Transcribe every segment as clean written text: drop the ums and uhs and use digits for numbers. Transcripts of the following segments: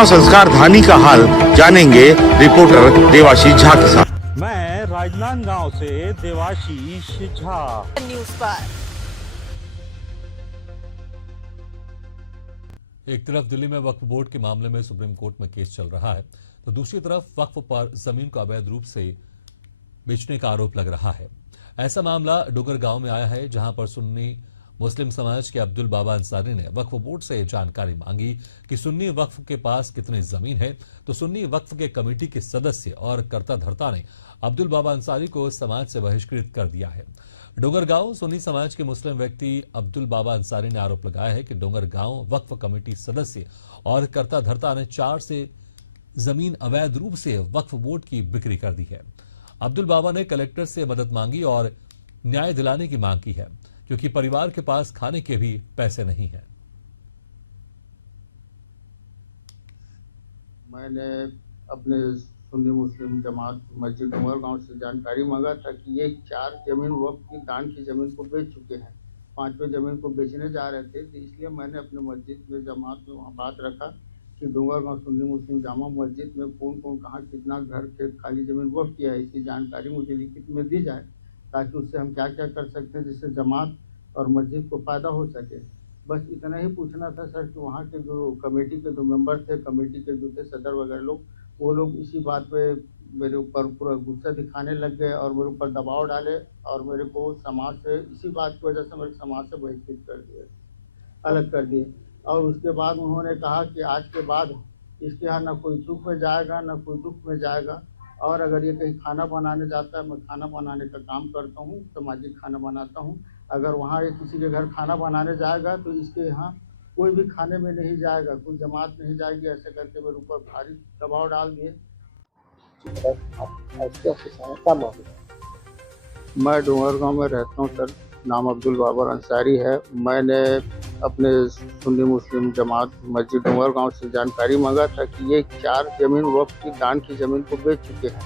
प्रतिमा संस्कार धानी का हाल जानेंगे रिपोर्टर देवाशीष झा के साथ। मैं राजनांदगांव से देवाशीष झा, न्यूज़ पर। एक तरफ दिल्ली में वक्फ बोर्ड के मामले में सुप्रीम कोर्ट में केस चल रहा है, तो दूसरी तरफ वक्फ पर जमीन को अवैध रूप से बेचने का आरोप लग रहा है। ऐसा मामला डोगरगांव में आया है, जहां पर सुन्नी मुस्लिम समाज के अब्दुल बाबा अंसारी ने वक्फ बोर्ड से जानकारी मांगी कि सुन्नी वक्फ के पास कितनी जमीन है, तो सुन्नी वक्फ के कमेटी के सदस्य और कर्ता धर्ता ने अब्दुल बाबा अंसारी को समाज से बहिष्कृत कर दिया है। डोंगरगांव सुन्नी समाज के मुस्लिम व्यक्ति अब्दुल बाबा अंसारी ने आरोप लगाया है कि डोंगरगांव वक्फ कमेटी सदस्य और कर्ता धर्ता ने 4 से जमीन अवैध रूप से वक्फ बोर्ड की बिक्री कर दी है। अब्दुल बाबा ने कलेक्टर से मदद मांगी और न्याय दिलाने की मांग की है, क्योंकि परिवार के पास खाने के भी पैसे नहीं हैं। मैंने अपने सुन्नी मुस्लिम जमात मस्जिद डोंगरगांव से जानकारी मांगा था कि ये 4 जमीन वक्फ की दान की जमीन को बेच चुके हैं, 5वें जमीन को बेचने जा रहे थे। तो इसलिए मैंने अपने मस्जिद में जमात में वहाँ बात रखा कि डोंगरगांव सुन्नी मुस्लिम जामा मस्जिद में कौन कौन कहाँ कितना घर खेत खाली जमीन वक्फ किया है, इसकी जानकारी मुझे लिखित में दी जाए, ताकि उससे हम क्या क्या कर सकते हैं जिससे जमात और मस्जिद को फ़ायदा हो सके। बस इतना ही पूछना था सर कि वहाँ के जो कमेटी के जो मेंबर थे, कमेटी के जो थे सदर वगैरह लोग, वो लोग इसी बात पे मेरे ऊपर पूरा गुस्सा दिखाने लग गए और मेरे ऊपर दबाव डाले और मेरे को समाज से इसी बात की वजह से मेरे समाज से बहिष्कृत कर दिए, अलग कर दिए। और उसके बाद उन्होंने कहा कि आज के बाद इसके यहाँ ना कोई सुख में जाएगा ना कोई दुख में जाएगा, और अगर ये कहीं खाना बनाने जाता है, मैं खाना बनाने का काम करता हूँ, सामाजिक खाना बनाता हूँ, अगर वहाँ ये किसी के घर खाना बनाने जाएगा तो इसके यहाँ कोई भी खाने में नहीं जाएगा, कोई जमात नहीं जाएगी, ऐसे करके मेरे ऊपर भारी दबाव डाल दिए। मैं डोंगरगांव में रहता हूँ सर, नाम अब्दुल बाबर अंसारी है। मैंने अपने सुन्नी मुस्लिम जमात मस्जिद डोंगरगांव से जानकारी मांगा था कि ये 4 जमीन वक्फ की दान की जमीन को बेच चुके हैं,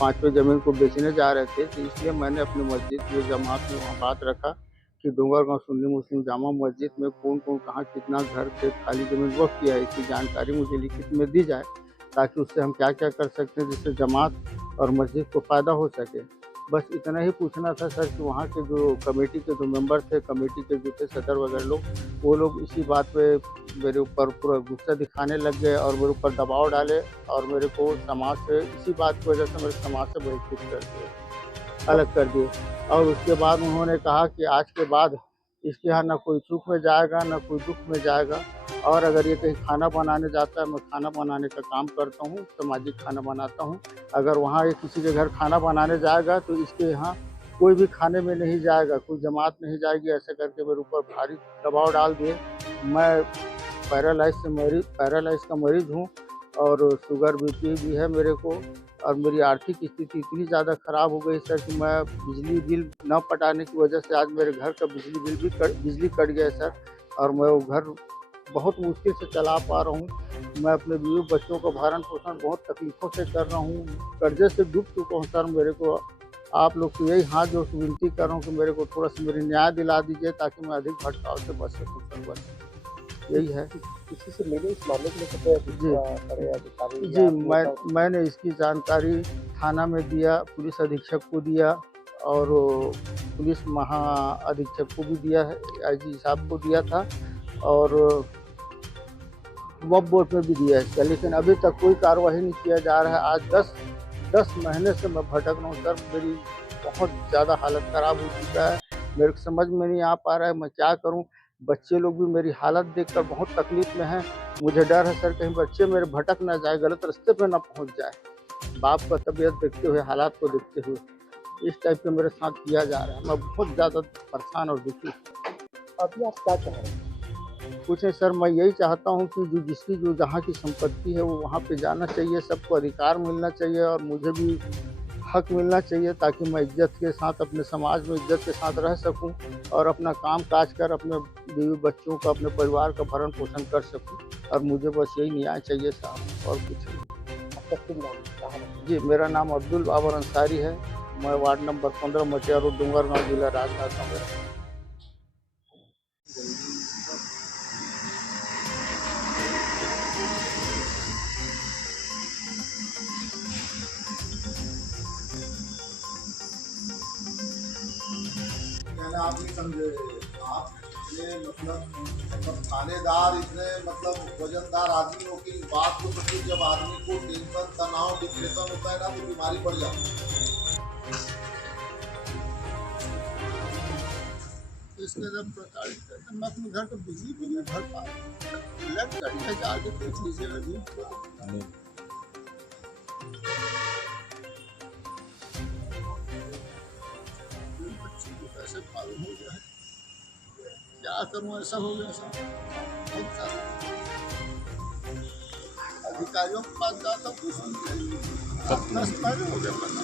5वें जमीन को बेचने जा रहे थे। तो इसलिए मैंने अपने मस्जिद में जमात में वहाँ बात रखा कि डोंगरगांव सुन्नी मुस्लिम जामा मस्जिद में कौन कौन कहाँ कितना घर खेत खाली जमीन वक्फ किया है, इसकी जानकारी मुझे लिखित में दी जाए, ताकि उससे हम क्या क्या कर सकते हैं जिससे जमात और मस्जिद को फ़ायदा हो सके। बस इतना ही पूछना था सर कि वहाँ के जो कमेटी के जो मेंबर थे, कमेटी के जो थे सदर वगैरह लोग, वो लोग इसी बात पे मेरे ऊपर पूरा गुस्सा दिखाने लग गए और मेरे ऊपर दबाव डाले और मेरे को समाज से इसी बात की वजह से मेरे समाज से बहिष्कृत कर दिए, अलग कर दिए। और उसके बाद उन्होंने कहा कि आज के बाद इसके यहाँ ना कोई सुख में जाएगा ना कोई दुख में जाएगा, और अगर ये कहीं खाना बनाने जाता है, मैं खाना बनाने का काम करता हूँ, सामाजिक खाना बनाता हूँ, अगर वहाँ ये किसी के घर खाना बनाने जाएगा तो इसके यहाँ कोई भी खाने में नहीं जाएगा, कोई जमात नहीं जाएगी, ऐसे करके मेरे ऊपर भारी दबाव डाल दिए। मैं पैरालाइज का मरीज़ हूँ और शुगर बीपी भी है मेरे को, और मेरी आर्थिक स्थिति इतनी ज़्यादा ख़राब हो गई सर कि मैं बिजली बिल न पटाने की वजह से आज मेरे घर का बिजली कट गया सर, और मैं वो घर बहुत मुश्किल से चला पा रहा हूँ। मैं अपने बीवी बच्चों का भरण पोषण बहुत तकलीफ़ों से कर रहा हूँ, कर्जे से डूब चुका हूँ सर। मेरे को आप लोग से यही हाथ जोड़ के विनती कर रहा हूँ कि मेरे को थोड़ा सा मेरी न्याय दिला दीजिए, ताकि मैं अधिक भटकाव से बच सकूँ सर। बस यही है। किसी से मिले इस मामले में? जी, मैंने इसकी जानकारी थाना में दिया, पुलिस अधीक्षक को दिया और पुलिस महाअधीक्षक को भी दिया है, आईजी साहब को दिया था, और वक्फ बोर्ड में भी दिया है इसका, लेकिन अभी तक कोई कार्रवाई नहीं किया जा रहा है। आज 10 महीने से मैं भटक रहा हूँ सर, मेरी बहुत ज़्यादा हालत ख़राब हो चुका है, मेरे को समझ में नहीं आ पा रहा है मैं क्या करूँ। बच्चे लोग भी मेरी हालत देखकर बहुत तकलीफ़ में हैं, मुझे डर है सर कहीं बच्चे मेरे भटक ना जाए, गलत रास्ते पे ना पहुंच जाए। बाप का तबीयत देखते हुए, हालात को देखते हुए इस टाइप का मेरे साथ किया जा रहा है। मैं बहुत ज़्यादा परेशान और दुखी हूँ। अभी आप क्या चाह रहे हैं? कुछ नहीं सर, मैं यही चाहता हूँ कि जिसकी जो जहाँ की संपत्ति है वो वहाँ पे जाना चाहिए, सबको अधिकार मिलना चाहिए और मुझे भी हक मिलना चाहिए, ताकि मैं इज्जत के साथ अपने समाज में इज्जत के साथ रह सकूं और अपना काम काज कर अपने बीवी बच्चों का, अपने परिवार का भरण पोषण कर सकूं। और मुझे बस यही न्याय चाहिए साहब, और कुछ नहीं। जी, मेरा नाम अब्दुल बाबर अंसारी है, मैं वार्ड नंबर 15 मटिया रोड, डोंगरगांव, जिला राजनांदगांव। आप नहीं समझे। आप इतने मतलब थानेदार, इतने मतलब वजनदार आदमियों की बात को समझिए। जब आदमी को टेंशन, तनाव, डिप्रेशन होता है ना तो बीमारी बढ़ जाती है। इसके जब प्रताड़ित करते मैं अपने घर को बिजली भी नहीं भर पा लग करने जाके देख लीजिएगा भी बच्चे को कैसे मालूम हो गया है, क्या करूं, ऐसा हो गया सब। बहुत सारा अधिकारियों के पास जाता कुछ नहीं, 10 महीने हो गए बना।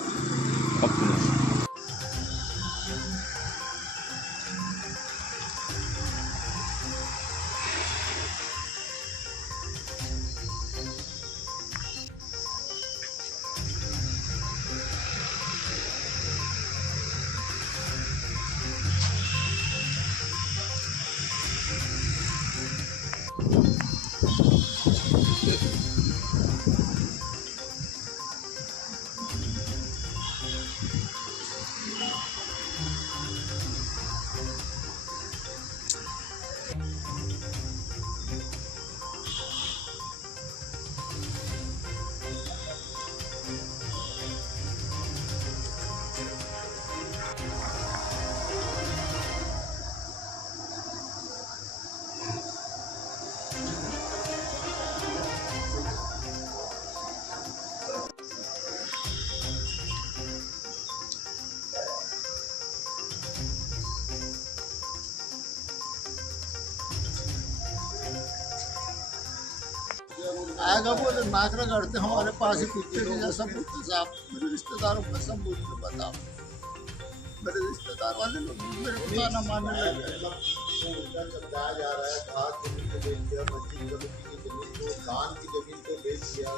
आएगा वो नाक रगड़ते हमारे पास ही कुत्ते के जैसा बोलते साहब। मेरे रिश्तेदारों को सब बोलते बताओ, मेरे रिश्तेदार वाले लोग मेरे को गाना मानने लगे। चमकाया जा रहा है, घास जमीन को बेच दिया, मस्जिद कमेटी की जमीन को, दान की जमीन को बेच दिया।